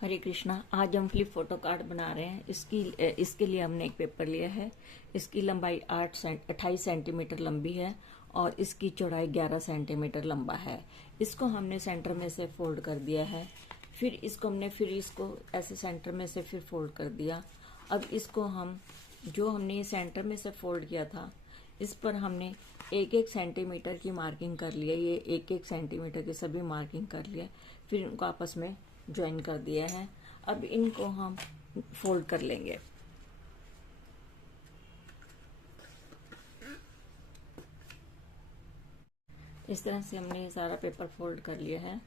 हरे कृष्णा। आज हम flip photo card बना रहे हैं। इसके लिए हमने एक पेपर लिया है। इसकी लंबाई 28 सेंटीमीटर लंबी है और इसकी चौड़ाई 11 सेंटीमीटर लंबा है। इसको हमने सेंटर में से फोल्ड कर दिया है। फिर इसको ऐसे सेंटर में से फिर फोल्ड कर दिया। अब इसको हमने ये सेंटर में से फोल्ड किया था, इस पर हमने 1-1 सेंटीमीटर की मार्किंग कर लिया। ये 1-1 सेंटीमीटर की सभी मार्किंग कर लिया। फिर इनको आपस में ज्वाइन कर दिया है। अब इनको हम फोल्ड कर लेंगे। इस तरह से हमने ये सारा पेपर फोल्ड कर लिया है।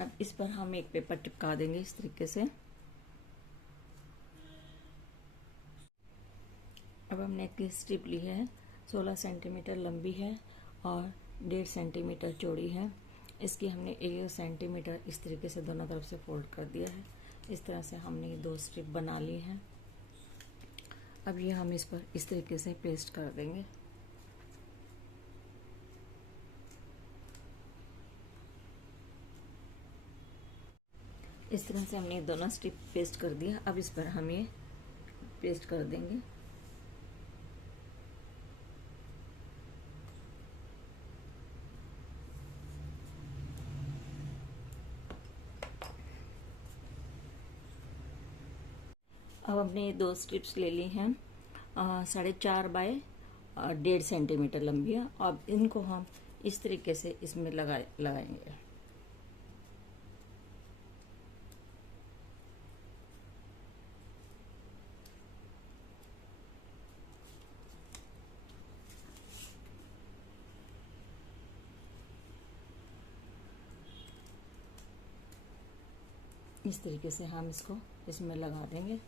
अब इस पर हम एक पेपर चिपका देंगे इस तरीके से। अब हमने एक स्ट्रिप ली है, 16 सेंटीमीटर लंबी है और 1.5 सेंटीमीटर चौड़ी है। इसकी हमने 1 सेंटीमीटर इस तरीके से दोनों तरफ से फोल्ड कर दिया है। इस तरह से हमने ये 2 स्ट्रिप बना ली हैं। अब ये हम इस पर इस तरीके से पेस्ट कर देंगे। इस तरह से हमने दोनों स्ट्रिप पेस्ट कर दिया। अब इस पर हम ये पेस्ट कर देंगे। अब हमने ये 2 स्ट्रिप्स ले ली हैं, 4.5 बाय 1.5 सेंटीमीटर लंबी है। अब इनको हम इस तरीके से इसमें लगाएंगे। इस तरीके से हम इसको इसमें लगा देंगे।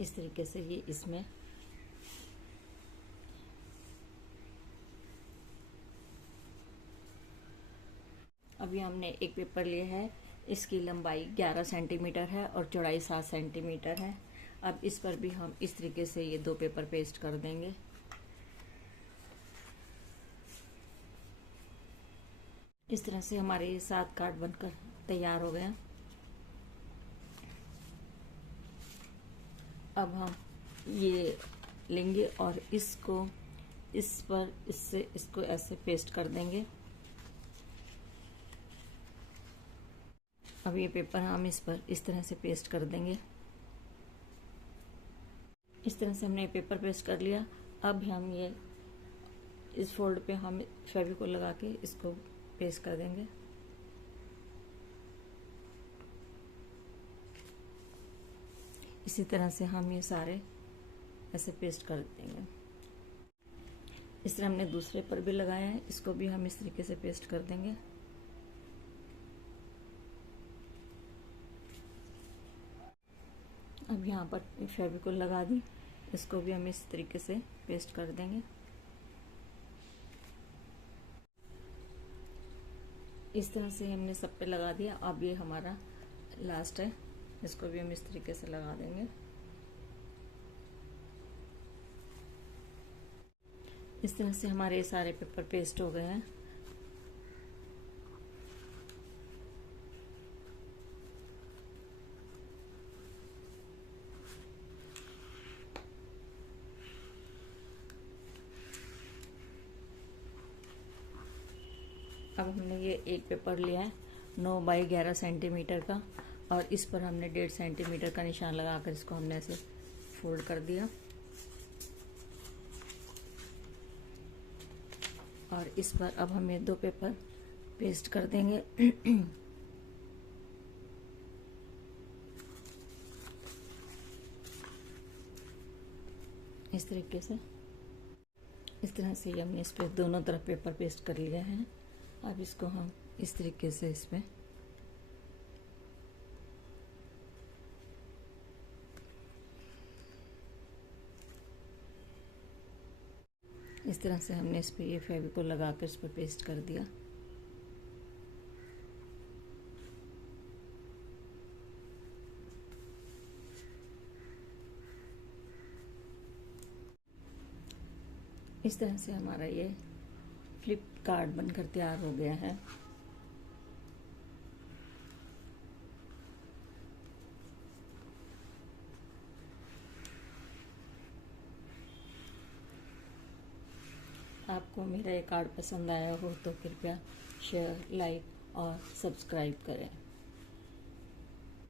इस तरीके से ये इसमें अभी हमने एक पेपर लिया है। इसकी लंबाई 11 सेंटीमीटर है और चौड़ाई 7 सेंटीमीटर है। अब इस पर भी हम इस तरीके से ये 2 पेपर पेस्ट कर देंगे। इस तरह से हमारे ये 7 कार्ड बनकर तैयार हो गए। अब हम ये लेंगे और इसको इसको ऐसे पेस्ट कर देंगे। अब ये पेपर हम इस पर इस तरह से पेस्ट कर देंगे। इस तरह से हमने पेपर पेस्ट कर लिया। अब हम ये इस फोल्ड पे हम फेविकोल लगा के इसको पेस्ट कर देंगे। इसी तरह से हम ये सारे ऐसे पेस्ट कर देंगे। इस तरह हमने दूसरे पर भी लगाया है, इसको भी हम इस तरीके से पेस्ट कर देंगे। अब यहाँ पर फेविकोल लगा दी, इसको भी हम इस तरीके से पेस्ट कर देंगे। इस तरह से हमने सब पे लगा दिया। अब ये हमारा लास्ट है, इसको भी हम इस तरीके से लगा देंगे। इस तरह से हमारे सारे पेपर पेस्ट हो गए हैं। अब हमने ये एक पेपर लिया है 9 बाई 11 सेंटीमीटर का और इस पर हमने 1.5 सेंटीमीटर का निशान लगाकर इसको हमने ऐसे फोल्ड कर दिया और इस पर अब हम ये 2 पेपर पेस्ट कर देंगे। इस तरीके से इस तरह से हमने इस पर दोनों तरफ पेपर पेस्ट कर लिया है। अब इसको हम इस तरीके से इसमें इस तरह से हमने इस पर ये फेविकोल लगाकर इस पर पेस्ट कर दिया। इस तरह से हमारा ये फ्लिप कार्ड बनकर तैयार हो गया है। आपको मेरा ये कार्ड पसंद आया हो तो कृपया शेयर, लाइक और सब्सक्राइब करें।